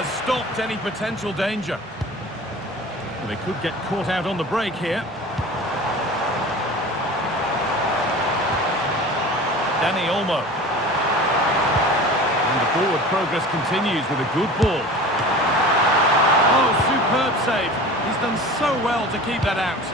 has stopped any potential danger. Well, they could get caught out on the break here. Dani Olmo. And the forward progress continues with a good ball. Oh, superb save. He's done so well to keep that out.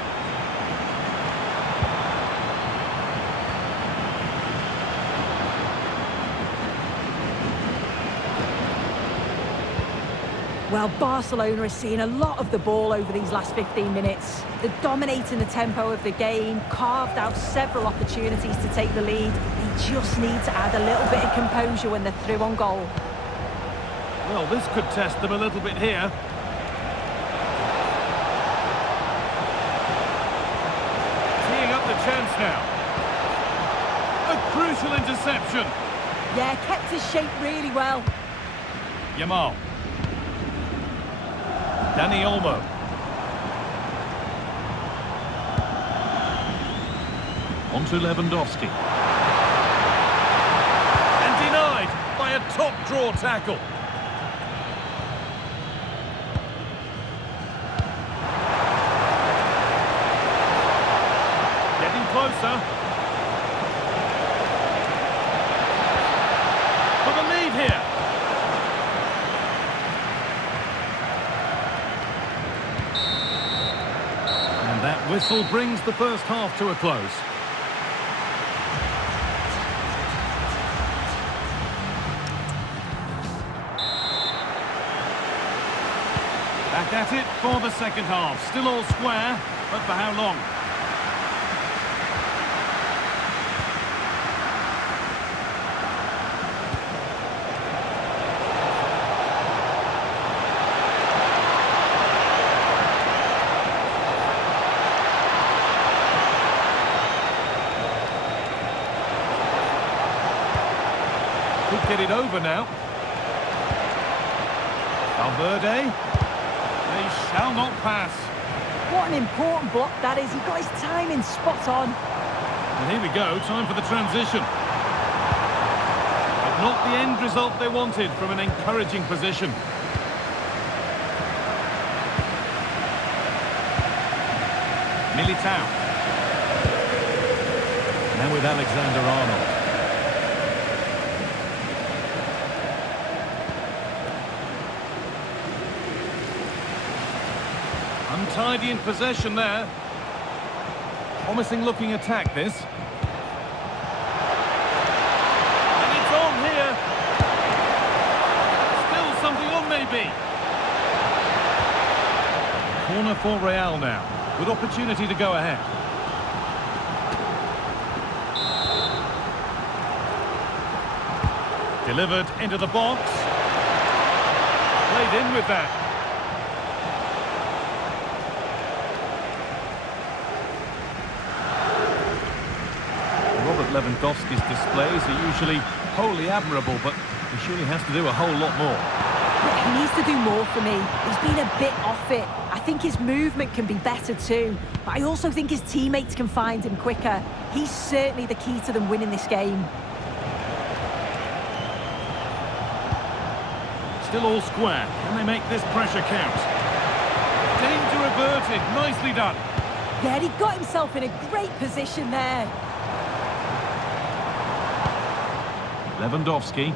Well, Barcelona are seeing a lot of the ball over these last 15 minutes. They're dominating the tempo of the game, carved out several opportunities to take the lead. They just need to add a little bit of composure when they're through on goal. Well, this could test them a little bit here. Teeing up the chance now. A crucial interception. Yeah, kept his shape really well. Yamal. Dani Olmo. On to Lewandowski. And denied by a top-draw tackle. Getting closer. For the lead here. That whistle brings the first half to a close. Back at it for the second half. Still all square, but for how long? Could get it over now. Valverde. They shall not pass. What an important block that is. He got his timing spot on. And here we go, time for the transition. But not the end result they wanted from an encouraging position. Militao. Now with Alexander-Arnold. Untidy in possession there. Promising looking attack this. And it's on here. Still something on maybe. Corner for Real now. Good opportunity to go ahead. Delivered into the box. Played in with that. Lewandowski's displays are usually wholly admirable, but he surely has to do a whole lot more. Yeah, he needs to do more for me. He's been a bit off it. I think his movement can be better too, but I also think his teammates can find him quicker. He's certainly the key to them winning this game. Still all square. Can they make this pressure count? Danger averted. Nicely done. Yeah, he got himself in a great position there. Lewandowski.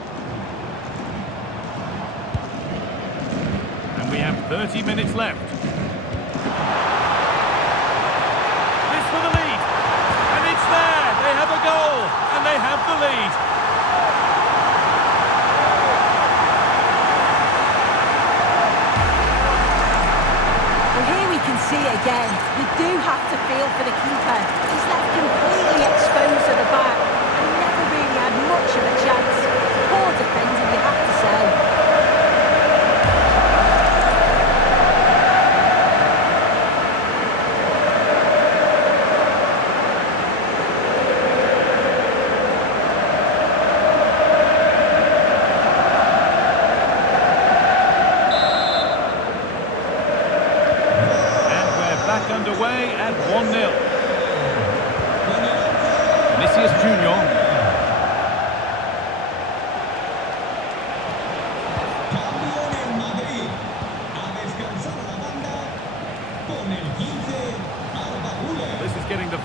And we have 30 minutes left. This for the lead. And it's there. They have a goal. And they have the lead. Well, here we can see it again. You do have to feel for the keeper. He's left completely exposed at the back. Much of a chance. Poor defending, you have to say. And we're back underway at 1-0. Vinicius Junior.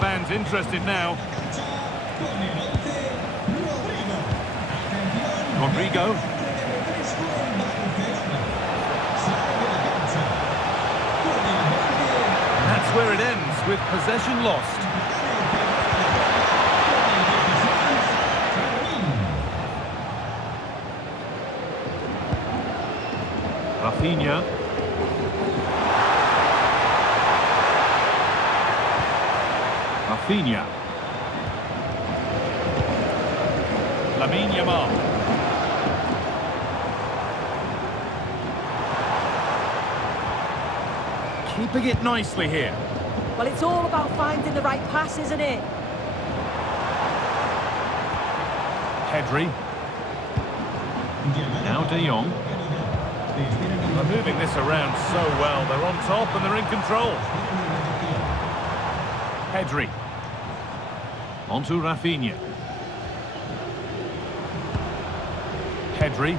fans interested now. Rodrigo. And that's where it ends, with possession lost. Rafinha. Rafinha. Lamine Yamal. Keeping it nicely here. Well, it's all about finding the right pass, isn't it? Pedri. Now De Jong. They're moving this around so well. They're on top and they're in control. Pedri. Onto Rafinha. Pedri.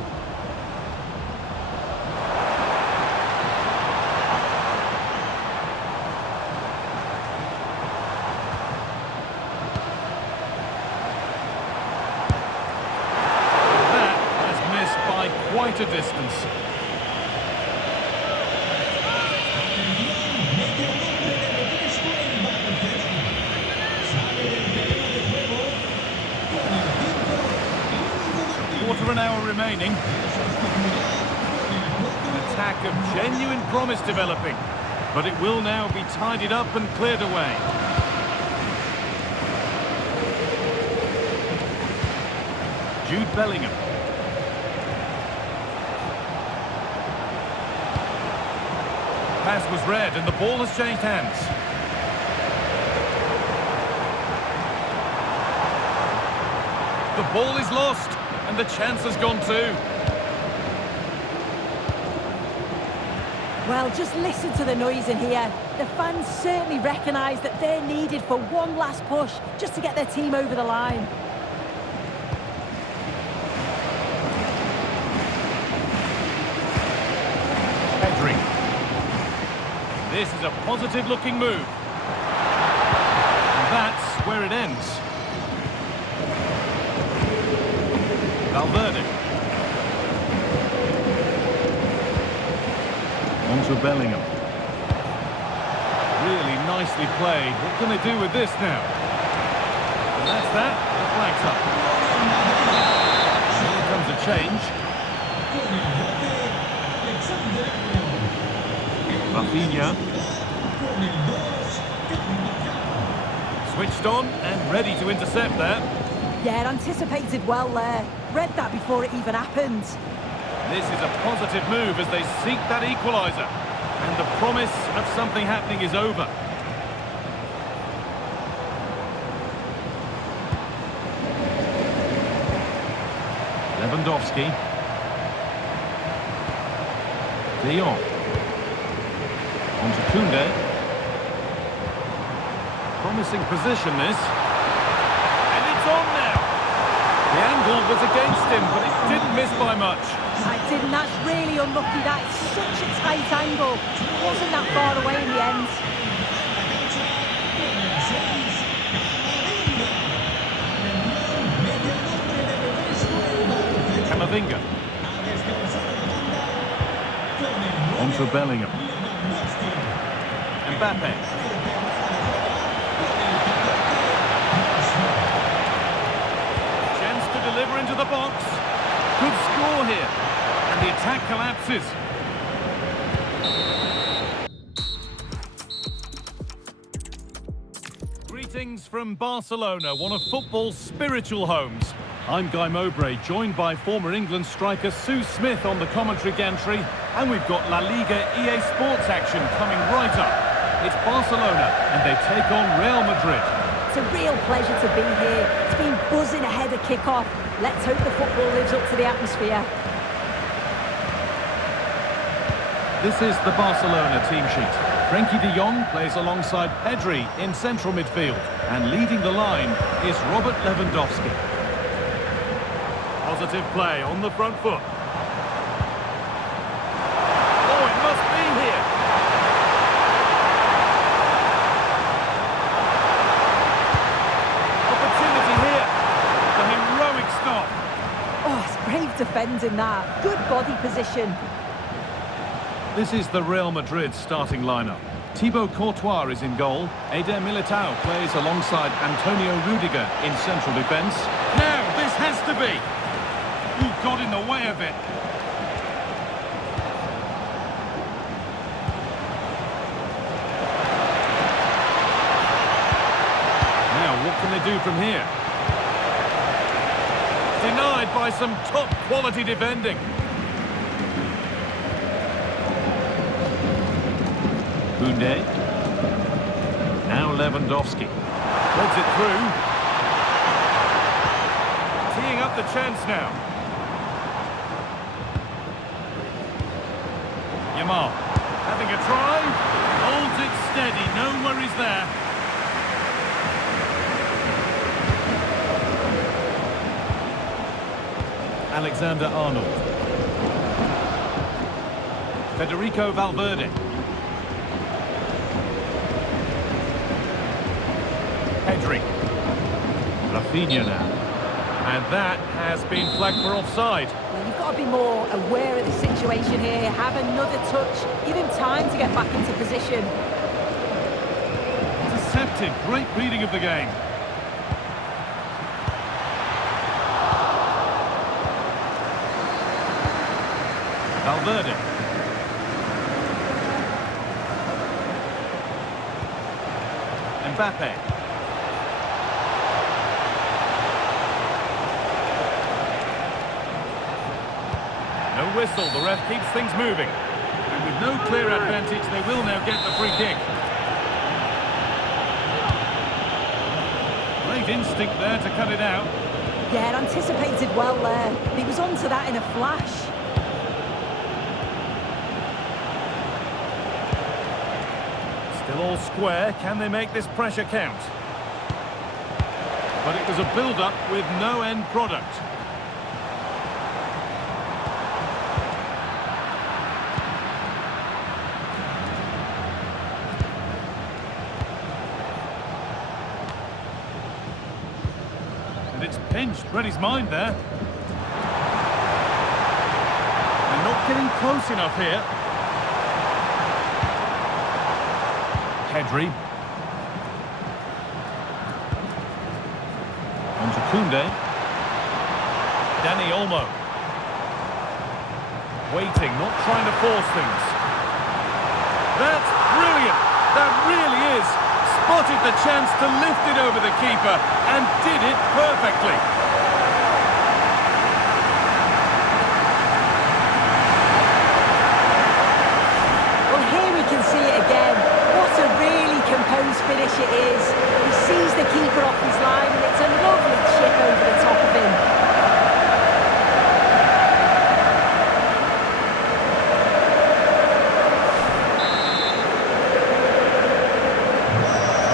That has missed by quite a distance. Quarter of an hour remaining. An attack of genuine promise developing, but it will now be tidied up and cleared away. Jude Bellingham. Pass was read and the ball has changed hands. The ball is lost. And the chance has gone too. Well, just listen to the noise in here. The fans certainly recognise that they're needed for one last push just to get their team over the line. Pedri. This is a positive-looking move. And that's where it ends. Valverde. Onto Bellingham. Really nicely played. What can they do with this now? And that's that. The flag's up. Here comes a change. Rafinha. Switched on and ready to intercept that. Yeah, anticipated well there. Read that before it even happened. This is a positive move as they seek that equaliser. And the promise of something happening is over. Lewandowski. De Jong. Onto Koundé. Promising position this. And it's on now. The angle was against him, but it didn't miss by much. I didn't. That's really unlucky. That's such a tight angle. It wasn't that far away in the end. Camavinga. Onto Bellingham. Mbappe. Chance to deliver into the box. Good score here. And the attack collapses. Greetings from Barcelona, one of football's spiritual homes. I'm Guy Mowbray, joined by former England striker Sue Smith on the commentary gantry, and we've got La Liga EA Sports action coming right up. It's Barcelona, and they take on Real Madrid. It's a real pleasure to be here. It's been buzzing ahead of kick-off. Let's hope the football lives up to the atmosphere. This is the Barcelona team sheet. Frenkie de Jong plays alongside Pedri in central midfield, and leading the line is Robert Lewandowski. Positive play on the front foot. Oh, it must be here. in that. Good body position. This is the Real Madrid starting lineup. Thibaut Courtois is in goal. Eder Militao plays alongside Antonio Rudiger in central defence. Now, this has to be! Who got in the way of it? Now, what can they do from here? Denied by some top-quality defending. Koundé. Now Lewandowski. Threads it through. Teeing up the chance now. Yamal. Having a try. Holds it steady. No worries there. Alexander-Arnold. Federico Valverde. Pedri. Rafinha now. And that has been flagged for offside. Well, you've got to be more aware of the situation here. Have another touch. Give him time to get back into position. Intercepted. Great reading of the game. Valverde. Mbappe. No whistle, the ref keeps things moving. And with no clear advantage, they will now get the free kick. Great instinct there to cut it out. Yeah, anticipated well there. He was onto that in a flash. Still all square, can they make this pressure count? But it was a build-up with no end product. And it's pinched, read his mind there. They're not getting close enough here. Pedri. On to Koundé. Dani Olmo. Waiting, not trying to force things. That's brilliant! That really is! Spotted the chance to lift it over the keeper and did it perfectly. Well, here we can see it again. What a really composed finish it is. He sees the keeper off his line and it's a lovely chip over the top of him.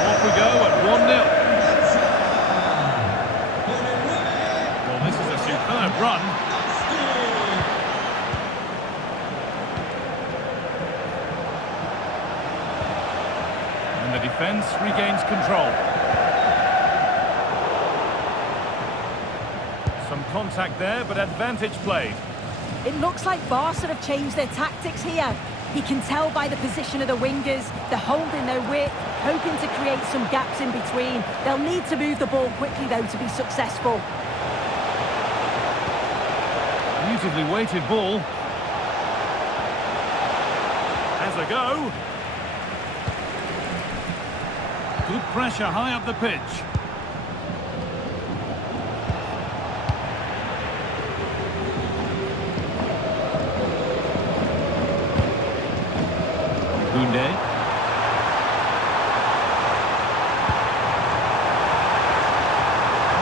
Off we go at 1-0. Well, this is a superb run. The defence regains control. Some contact there, but advantage played. It looks like Barca have changed their tactics here. You can tell by the position of the wingers. They're holding their width, hoping to create some gaps in between. They'll need to move the ball quickly, though, to be successful. Beautifully weighted ball. Has a go. Good pressure high up the pitch. Koundé.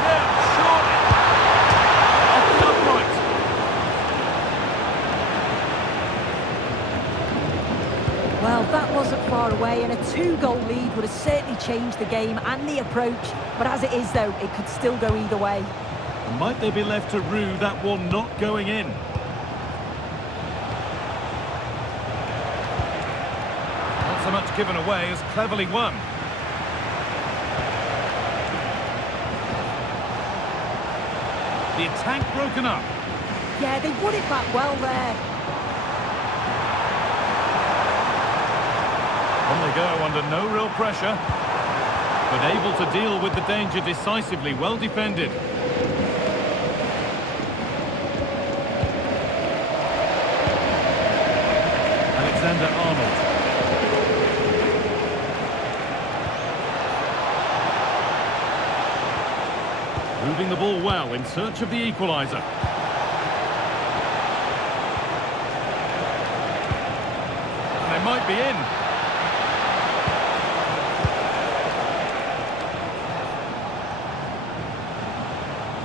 Yeah, surely. Off the upright. Well, that wasn't far away, and a 2-goal lead would have certainly changed the game and the approach. But as it is, though, it could still go either way. Might they be left to rue that one not going in? Not so much given away as cleverly won. The attack broken up. Yeah, they won it back well there. On they go under no real pressure, but able to deal with the danger decisively. Well defended. Alexander-Arnold. Moving the ball well in search of the equaliser. And they might be in.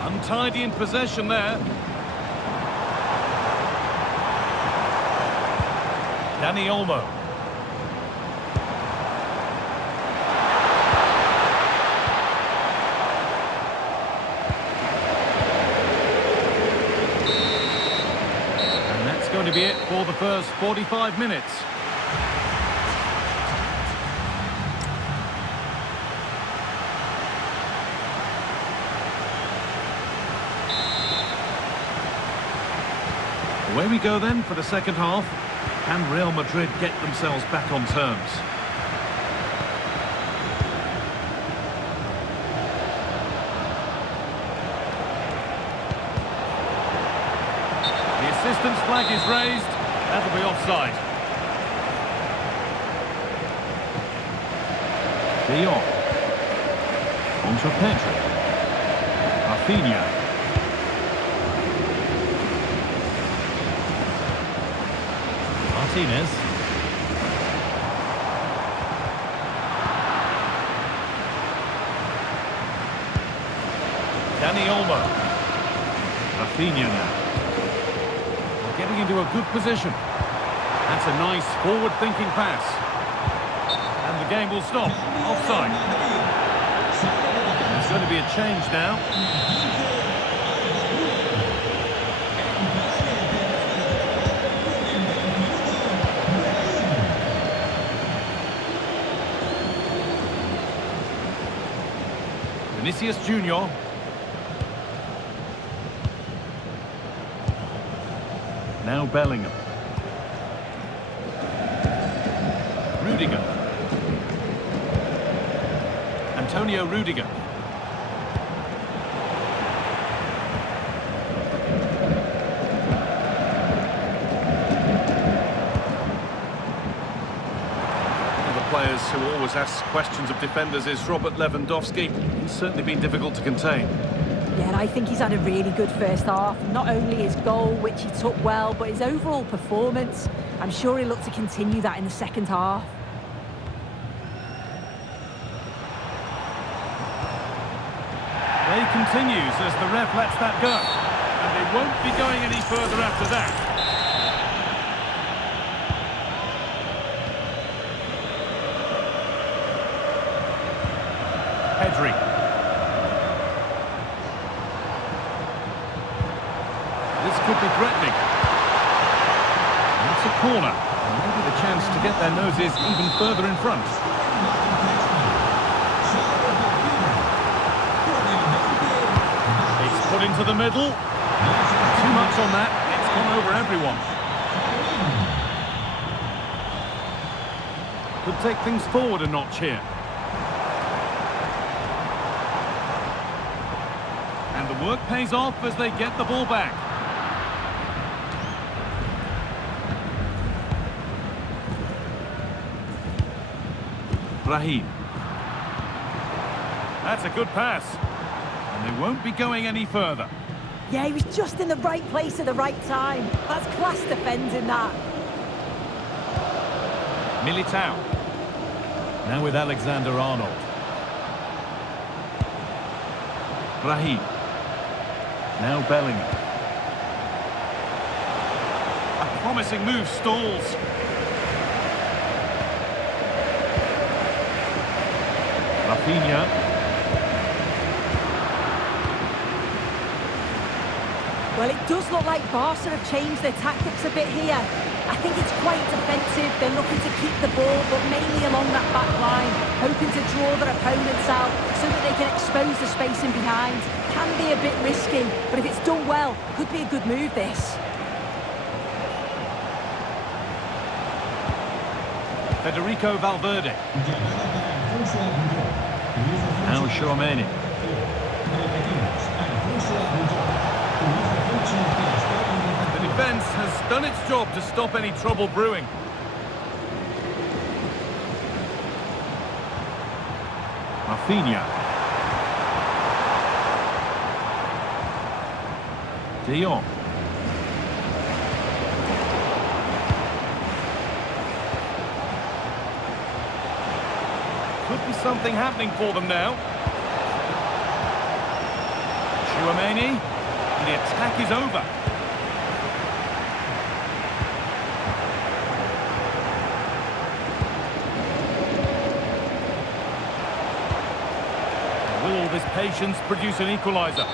Untidy in possession there. Dani Olmo. And that's going to be it for the first 45 minutes. Away we go then for the second half. Can Real Madrid get themselves back on terms? The assistant's flag is raised. That'll be offside. De Jong. Onto Pedri. Rafinha. Martinez. Dani Olmo. Rafinha now. Getting into a good position. That's a nice forward-thinking pass. And the game will stop. Offside. There's going to be a change now. Vinicius Junior. Now Bellingham. Rudiger. Antonio Rudiger. Players who always ask questions of defenders is Robert Lewandowski. He's certainly been difficult to contain. Yeah, and I think he's had a really good first half. Not only his goal, which he took well, but his overall performance. I'm sure he'll look to continue that in the second half. Play continues as the ref lets that go. And they won't be going any further after that. Pedri. This could be threatening. That's a corner. And maybe the chance to get their noses even further in front. It's put into the middle. Too much on that. It's gone over everyone. Could take things forward a notch here. And the work pays off as they get the ball back. Brahim. That's a good pass. And they won't be going any further. Yeah, he was just in the right place at the right time. That's class defending, that. Militao. Now with Alexander-Arnold. Brahim. Now Bellingham. A promising move stalls. Rafinha. Well, Well, it does look like Barca have changed their tactics a bit here. I think it's quite defensive. They're looking to keep the ball, but mainly along that back line, hoping to draw their opponents out so that they can expose the space in behind. Can be a bit risky, but if it's done well, could be a good move, this. Federico Valverde. Now Tchouaméni. The defence has done its job to stop any trouble brewing. Rafinha. De Jong. Could be something happening for them now. Tchouaméni, and the attack is over. Will all this patience produce an equaliser?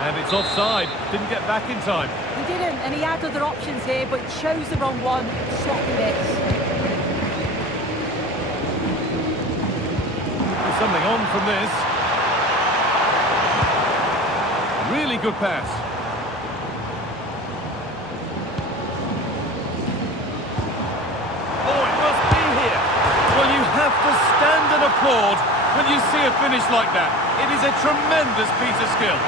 And it's offside, didn't get back in time. He didn't, and he had other options here, but chose the wrong one. Sloppy this. Something on from this. Really good pass. Oh, it must be here. Well, you have to stand and applaud when you see a finish like that. It is a tremendous piece of skill.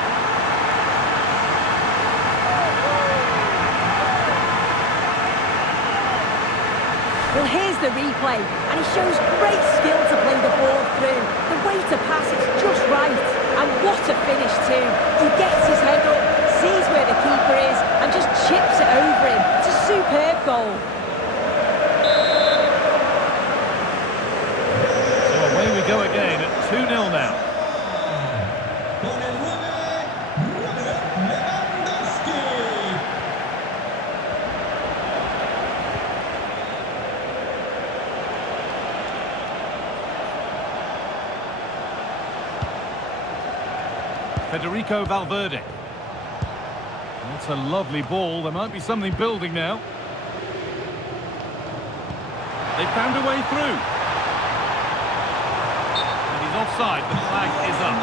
Well, here's the replay, and he shows great skill to play the ball through. The way to pass is just right, and what a finish too. He gets his head up, sees where the keeper is, and just chips it over him. It's a superb goal. So away we go again at 2-0 now. Federico Valverde. That's a lovely ball. There might be something building now. They found a way through. And he's offside. The flag is up.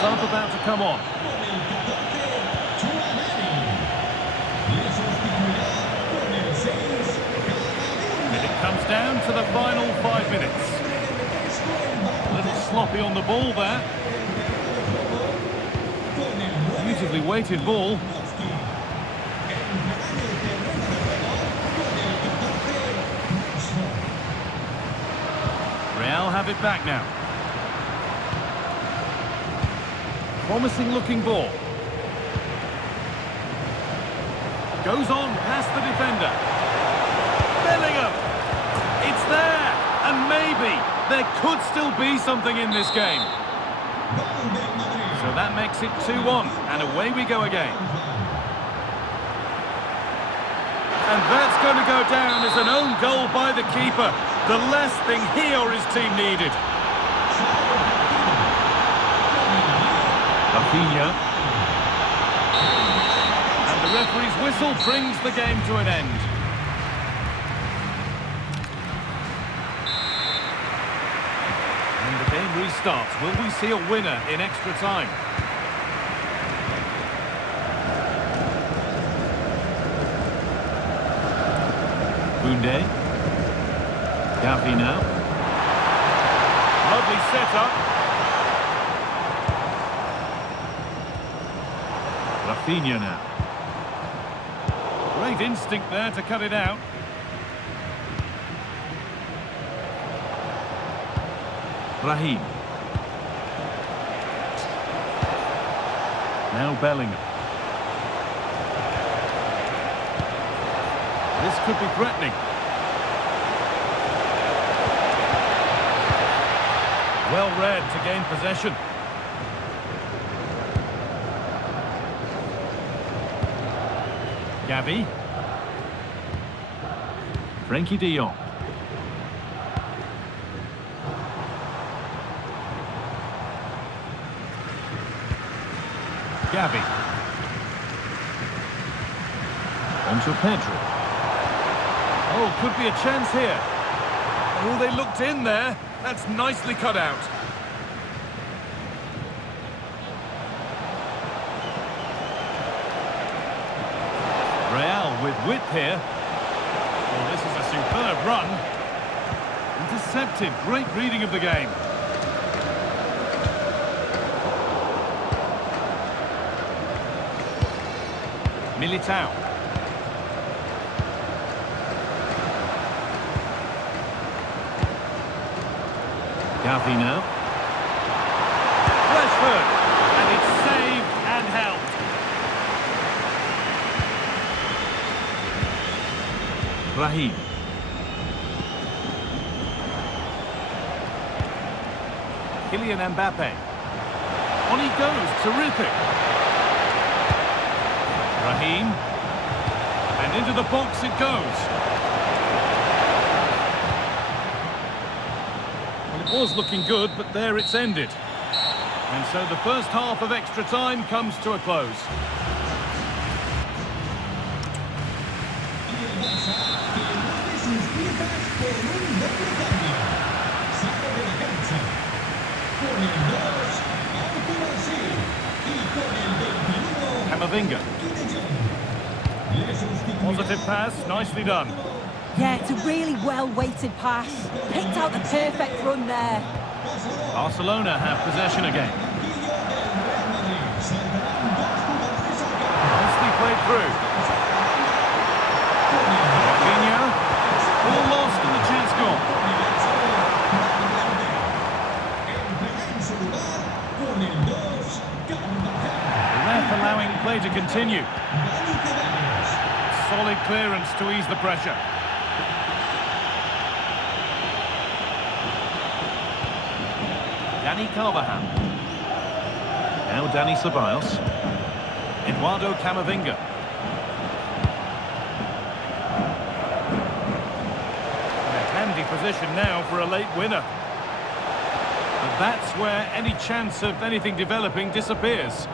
Sub about to come on. And it comes down to the final 5 minutes. A little sloppy on the ball there. Beautifully weighted ball. Real have it back now. Promising looking ball. Goes on past the defender. Bellingham. It's there. And maybe there could still be something in this game. So that makes it 2-1, and away we go again. And that's going to go down as an own goal by the keeper. The last thing he or his team needed. Rafinha. And the referee's whistle brings the game to an end. The game restarts. Will we see a winner in extra time? Koundé. Gavi now. Lovely setup. Rafinha now. Great instinct there to cut it out. Raheem. Now Bellingham. This could be threatening. Well read to gain possession. Gavi. Frenkie de Jong. Gavi. On to Pedro. Oh, could be a chance here. Oh, they looked in there. That's nicely cut out. Real with width here. Well, this is a superb run. Intercepted. Great reading of the game. Militao. Gavi now. Rashford. And it's saved and helped. Raheem. Kylian Mbappe. On he goes. Terrific. Raheem. And into the box it goes. Well, it was looking good, but there it's ended. And so the first half of extra time comes to a close. Camavinga. Positive pass, nicely done. Yeah, it's a really well-weighted pass. Picked out the perfect run there. Barcelona have possession again. Nicely played through. Rafinha. All lost and the chance gone. The ref allowing play to continue. Solid clearance to ease the pressure. Dani Carvajal. Now Dani Ceballos. Eduardo Camavinga. In a handy position now for a late winner. But that's where any chance of anything developing disappears.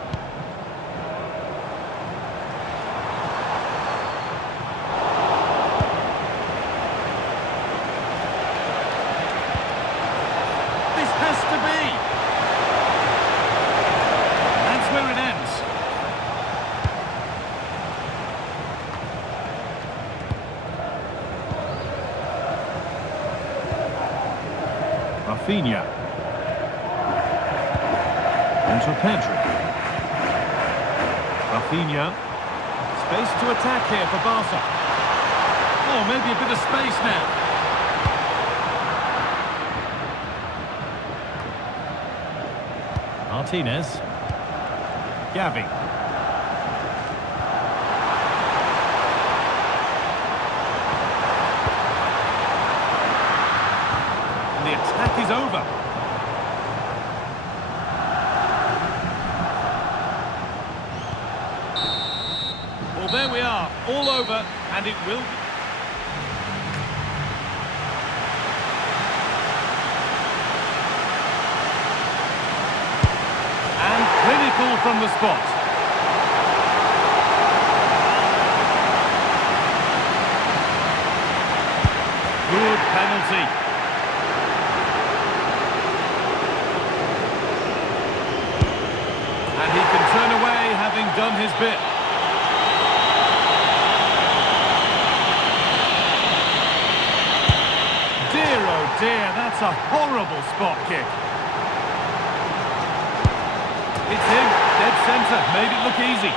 Rafinha. Onto Pedro. Rafinha. Space to attack here for Barca. Oh, maybe a bit of space now. Martinez. Gavi. The attack is over. Well, there we are, all over, and it will be. And clinical from the spot. Good penalty. And he can turn away, having done his bit. Dear, oh dear, that's a horrible spot kick. It's him, dead centre, made it look easy.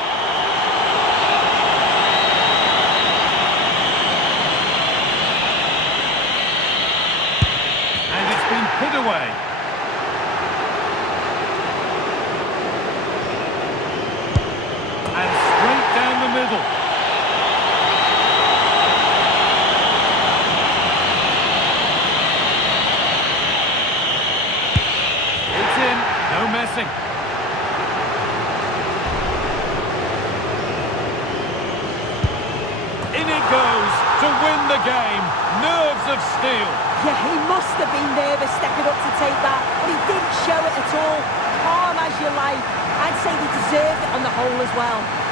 And it's been put away. And straight down the middle. It's in, no messing. In it goes to win the game. Nerves of steel. Yeah, he must have been nervous stepping up to take that, but he didn't show it at all. Calm as you like. I'd say they deserved it on the whole as well.